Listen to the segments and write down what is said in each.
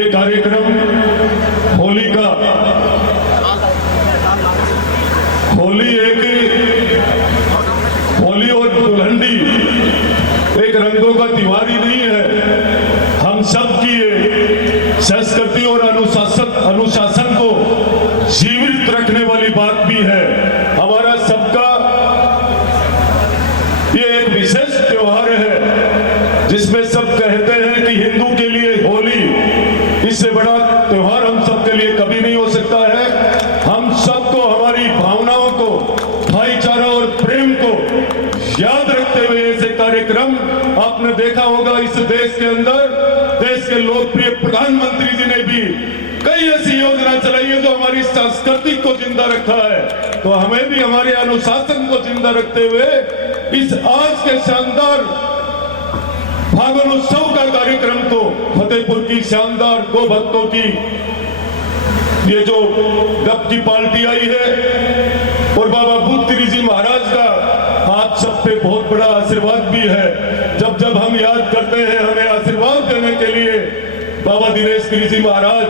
ये कार्यक्रम होली का, होली और दुल्हनडी एक रंगों का त्योहार ही नहीं है, हम सब की ये संस्कृति और अनुशासन को जीवित रखने वाली बात भी है। हमारा सबका ये एक विशेष त्योहार है जिसमें सब कहते हैं कि हिंदू के लिए होली, इससे बड़ा त्योहार हम सबके लिए कभी नहीं हो सकता है। हम सबको हमारी भावनाओं को, भाईचारा और प्रेम को याद रखते हुए ऐसे कार्यक्रम आपने देखा होगा इस देश के अंदर, देश के लोकप्रिय प्रधानमंत्री जी ने भी कई ऐसी योजना चलाई है जो हमारी संस्कृति को जिंदा रखा है। तो हमें भी हमारे अनुशासन को जिंदा रखते हुए इस आज के शानदार फागुन उत्सव का कार्यक्रम को, फतेहपुर की शानदार गो भक्तों की ये जो गप की पार्टी आई है और बाबा बुद्ध गिरी जी महाराज का आप सब पे बहुत बड़ा आशीर्वाद भी है। जब जब हम याद करते हैं, हमें आशीर्वाद देने के लिए बाबा दिनेश गिरी जी महाराज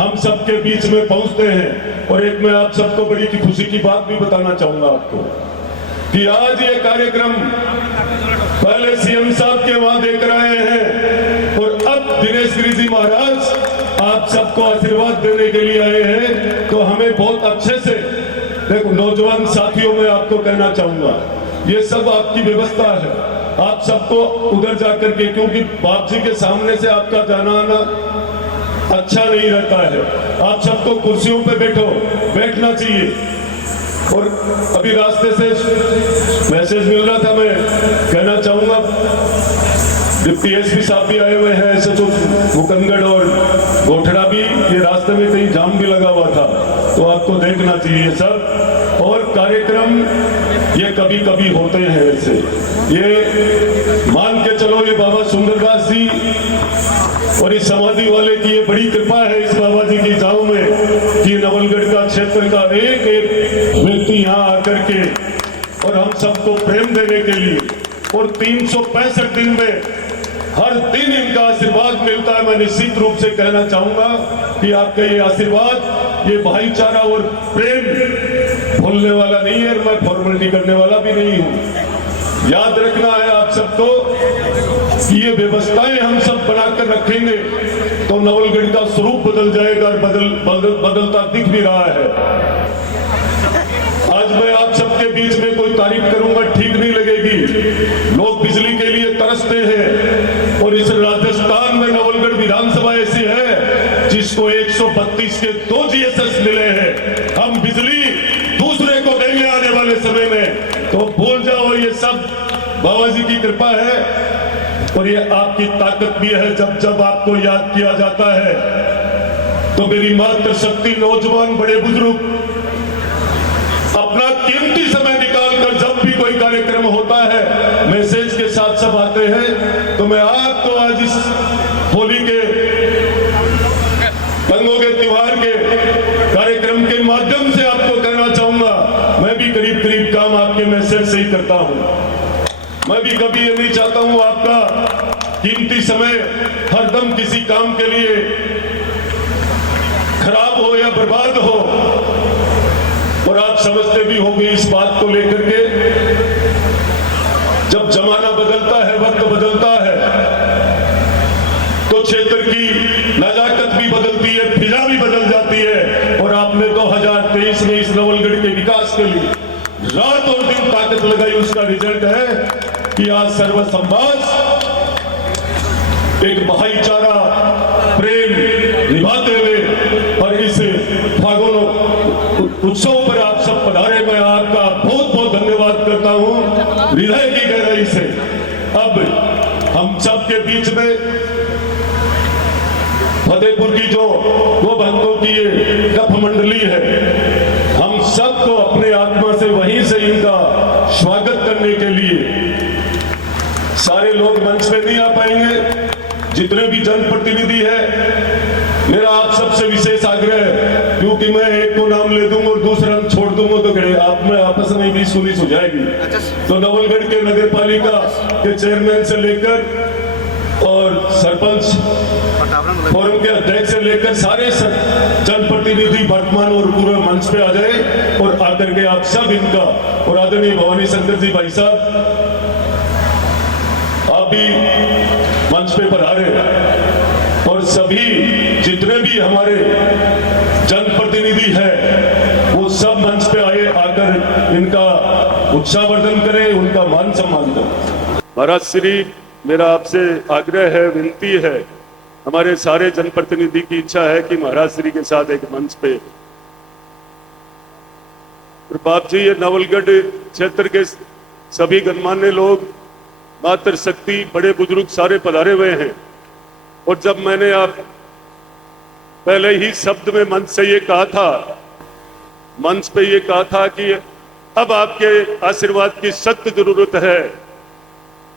हम सबके बीच में पहुंचते हैं। और एक मैं आप सबको बड़ी की खुशी की बात भी बताना चाहूंगा आपको कि आज ये कार्यक्रम पहले सीएम साहब के वहां देख रहे हैं और अब दिनेश गिरी जी महाराज आप सबको आशीर्वाद देने के लिए आए हैं। तो हमें बहुत अच्छे से देखो, नौजवान साथियों में आपको कहना चाहूंगा ये सब आपकी व्यवस्था है, आप सबको उधर जाकर के, क्योंकि बाप जी के सामने से आपका जाना आना अच्छा नहीं रहता है, आप सबको कुर्सियों पे बैठना चाहिए। और अभी रास्ते से मैसेज मिल रहा था, मैं कहना चाहूंगा डिप्टी एसपी साहब भी आए हुए हैं, ऐसे तो मुकंदगढ़ और गोठड़ा भी, ये रास्ते में कहीं जाम भी लगा हुआ था, तो आपको देखना चाहिए सब। और कार्यक्रम ये कभी कभी होते हैं ऐसे, ये मान के चलो ये बाबा सुंदरदास जी और इस समाधि वाले की ये बड़ी कृपा है इस बाबा जी की जाओ में कि नवलगढ़ का क्षेत्र का एक एक व्यक्ति यहाँ आकर के और हम सबको प्रेम देने के लिए, और 365 दिन में हर दिन इनका आशीर्वाद मिलता है। मैं निश्चित रूप से कहना चाहूंगा कि आपका ये आशीर्वाद, ये भाईचारा और प्रेम भूलने वाला नहीं है, मैं फॉर्मेलिटी करने वाला भी नहीं हूं। याद रखना है आप सबको कि ये व्यवस्थाएं हम सब बनाकर रखेंगे तो नवलगढ़ का स्वरूप बदल जाएगा और बदलता दिख भी रहा है। आज मैं आप सबके बीच में कोई तारीफ करूंगा ठीक नहीं लगेगी, लोग बिजली के लिए तरसते हैं और इस राजस्थान में नवलगढ़ विधानसभा ऐसी है जिसको 132 के 2 जीएसएस मिले हैं। हम बिजली दूसरे को देंगे आने वाले समय में, तो भूल जाओ ये सब बाबा जी की कृपा है और ये आपकी ताकत भी है। जब जब आपको याद किया जाता है तो मेरी मातृशक्ति, नौजवान, बड़े बुजुर्ग अपना कीमती समय निकालकर जब भी कोई कार्यक्रम होता है मैसेज के साथ सब आते हैं। तो मैं आपको आज इस होली के रंगों के त्योहार के कार्यक्रम के माध्यम से आपको कहना चाहूंगा, मैं भी करीब करीब काम आपके मैसेज से ही करता हूं। मैं भी कभी ये नहीं चाहता हूं आपका कीमती समय हरदम किसी काम के लिए खराब हो या बर्बाद हो। और आप समझते भी होंगे इस बात को लेकर के, जब जमाना बदलता है, वक्त बदलता है, तो क्षेत्र की नजाकत भी बदलती है, फिजा भी बदल जाती है। और आपने 2023 में इस नवलगढ़ के विकास के लिए रात और दिन ताकत लगाई, उसका रिजल्ट है कि आज सर्व समाज एक भाईचारा, प्रेम निभाते हुए और इस फागुन उत्सव पर आप सब पधारे। मैं आपका बहुत बहुत धन्यवाद करता हूं हृदय की गहराई से। अब हम सबके बीच में फतेहपुर की जो गो भक्तों की ये गप मंडली है, हम सबको अपने आत्मा से वहीं से इनका स्वागत करने के लिए, सारे लोग मंच पे नहीं आ पाएंगे, जितने भी जनप्रतिनिधि है, मेरा आप सबसे विशेष आग्रह है, क्योंकि मैं एक को नाम ले दूंगा और दूसरा छोड़ दूंगा तो आप में आपस में भी सुनी हो जाएगी। तो नवलगढ़ के नगर पालिका के चेयरमैन से लेकर और सरपंच फोरम के अध्यक्ष से लेकर सारे जनप्रतिनिधि वर्तमान और पूर्व मंच पे आ जाए और आकर के आप सब इनका और आदरणीय भवानी शंकर जी भाई साहब आप भी मंच पे पधारे और सभी जितने भी हमारे जनप्रतिनिधि हैं वो सब मंच पे आए, आकर इनका उत्साहवर्धन करें, उनका मान सम्मान करें। महाराज श्री, मेरा आपसे आग्रह है, विनती है, हमारे सारे जनप्रतिनिधि की इच्छा है कि महाराज श्री के साथ एक मंच पे प्रताप जी, ये नवलगढ़ क्षेत्र के सभी गणमान्य लोग, मातृशक्ति, बड़े बुजुर्ग सारे पधारे हुए हैं। और जब मैंने आप पहले ही शब्द में मंच से ये कहा था, मंच पे ये कहा था कि अब आपके आशीर्वाद की सख्त जरूरत है।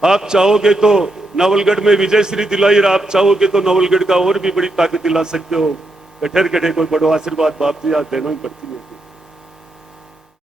आप चाहोगे तो नवलगढ़ में विजय श्री दिलाई, और आप चाहोगे तो नवलगढ़ का और भी बड़ी ताकत दिला सकते हो। कठेर कठे कोई बड़ो आशीर्वाद बाप जी आज देना ही पड़ती है।